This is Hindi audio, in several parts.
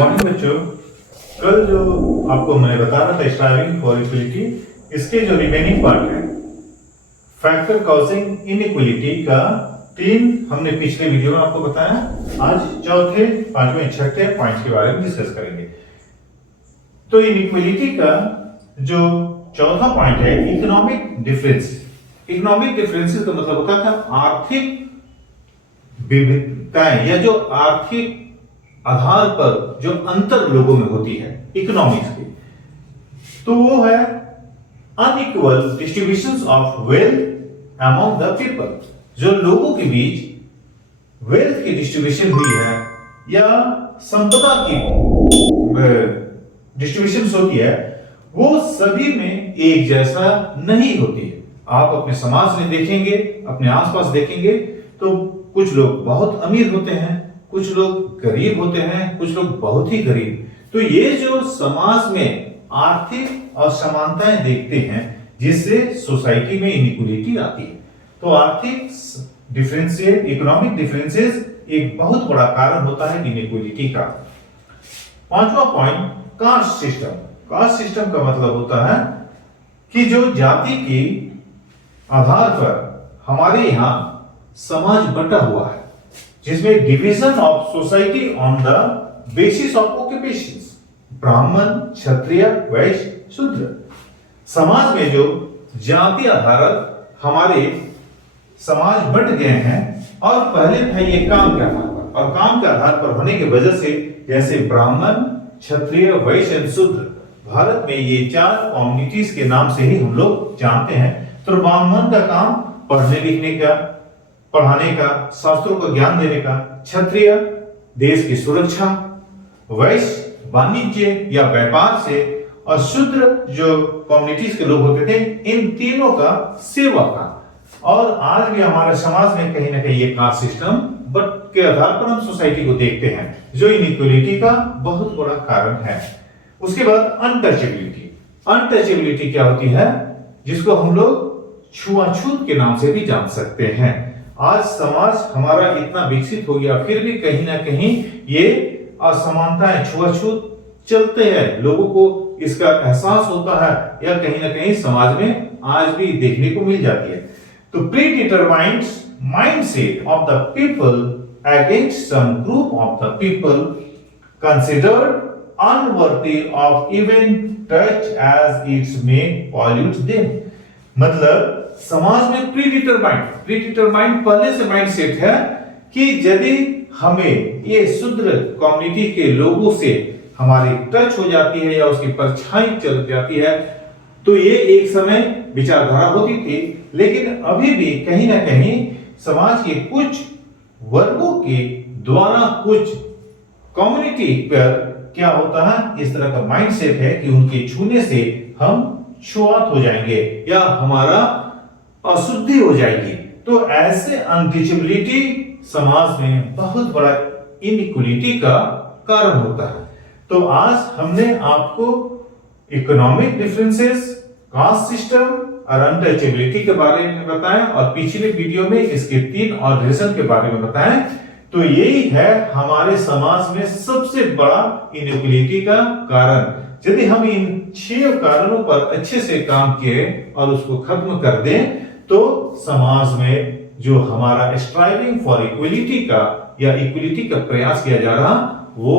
मॉर्निंग बच्चों, कल जो आपको मैं बता रहा था स्ट्राइविंग फॉर इक्वलिटी, इसके जो रिमेनिंग पार्ट है फैक्टर कॉजिंग इनइक्वलिटी का 3 हमने पिछले वीडियो में आपको बताया। आज चौथे, पांचवें, छठे पॉइंट के बारे में डिस्कस करेंगे। तो इनइक्वलिटी का जो चौथा पॉइंट है इकोनॉमिक डिफरेंस। इकोनॉमिक डिफरेंसेस का मतलब होता है आर्थिक विविधताएं या जो आर्थिक आधार पर जो अंतर लोगों में होती है इकोनॉमिक्स की, तो वो है unequal distribution of wealth among the people. जो लोगों के बीच वेल्थ की डिस्ट्रीब्यूशन हुई है या संपदा की डिस्ट्रीब्यूशन होती है, वो सभी में एक जैसा नहीं होती है। आप अपने समाज में देखेंगे, अपने आसपास देखेंगे, तो कुछ लोग बहुत अमीर होते हैं, कुछ लोग गरीब होते हैं, कुछ लोग बहुत ही गरीब। तो ये जो समाज में आर्थिक असमानताएं देखते हैं, जिससे सोसाइटी में इनइक्वलिटी आती है। तो आर्थिक डिफरेंसेस, इकोनॉमिक डिफरेंसेस एक बहुत बड़ा कारण होता है इनइक्वलिटी का। पांचवा point, caste system. Caste system का मतलब होता है कि जो जाति के आधार पर हमारे यहाँ समाज बटा हुआ है, जिसमें division of society on the basis of occupations, ब्राह्मण, क्षत्रिय, वैश्य, शूद्र। समाज में जो जाति आधारित हमारे समाज बट गए हैं, और पहले था ये काम के आधार पर, और काम के आधार पर होने की वजह से जैसे ब्राह्मण, क्षत्रिय, वैश्य और शूद्र, भारत में ये 4 कम्युनिटीज के नाम से ही हम लोग जानते हैं। तो ब्राह्मण का काम पढ़ने लिखने का, पढ़ाने का, शास्त्रों को ज्ञान देने का, क्षत्रिय देश की सुरक्षा, वैश्य वाणिज्य या व्यापार से, और शूद्र जो कम्युनिटीज के लोग होते थे, इन तीनों का सेवा का। और आज भी हमारे समाज में कहीं ना कहीं ये कास्ट सिस्टम बट के आधार पर हम सोसाइटी को देखते हैं, जो इनइक्वलिटी का बहुत बड़ा कारण है। उसके बाद अनटचेबिलिटी। अनटचेबिलिटी क्या होती है, जिसको हम लोग छुआछूत के नाम से भी जान सकते हैं। आज समाज हमारा इतना विकसित हो गया, फिर भी कहीं ना कहीं ये असमानताएं, छुआछूत चलते हैं। लोगों को इसका एहसास होता है या कहीं ना कहीं समाज में आज भी देखने को मिल जाती है। तो predetermined mindset of the people against some group of the people considered unworthy of even touch as it's may pollute them. मतलब समाज में प्रीडिटरमाइंड पहले से माइंडसेट है कि यदि हमें ये शूद्र कम्युनिटी के लोगों से हमारी टच हो जाती है या उसकी परछाई चल जाती है, तो ये एक समय विचारधारा होती थी। लेकिन अभी भी कहीं ना कहीं समाज के कुछ वर्गों के द्वारा कुछ कम्युनिटी पर क्या होता है, इस तरह का माइंडसेट है कि उनके छूने से हम छुआत हो जाएंगे या हमारा अशुद्धि हो जाएगी। तो ऐसे अनटीचेबिलिटी समाज में बहुत बड़ा इनइक्वलिटी का कारण होता है। तो आज हमने आपको इकोनॉमिक डिफरेंसेस, कास्ट सिस्टम और अनटचेबिलिटी के बारे में बताया, और पिछले वीडियो में इसके 3 और रीजन के बारे में बताया। तो यही है हमारे समाज में सबसे बड़ा इनइक्वलिटी का कारण। यदि हम इन 6 कारणों पर अच्छे से काम किए और उसको खत्म कर दें, तो समाज में जो हमारा स्ट्राइविंग फॉर इक्वलिटी का या इक्वलिटी का प्रयास किया जा रहा, वो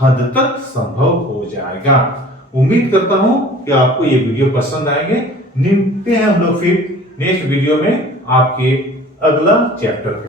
हद तक संभव हो जाएगा। उम्मीद करता हूं कि आपको ये वीडियो पसंद आएंगे। मिलते हैं हम लोग फिर नेक्स्ट वीडियो में आपके अगला चैप्टर पे।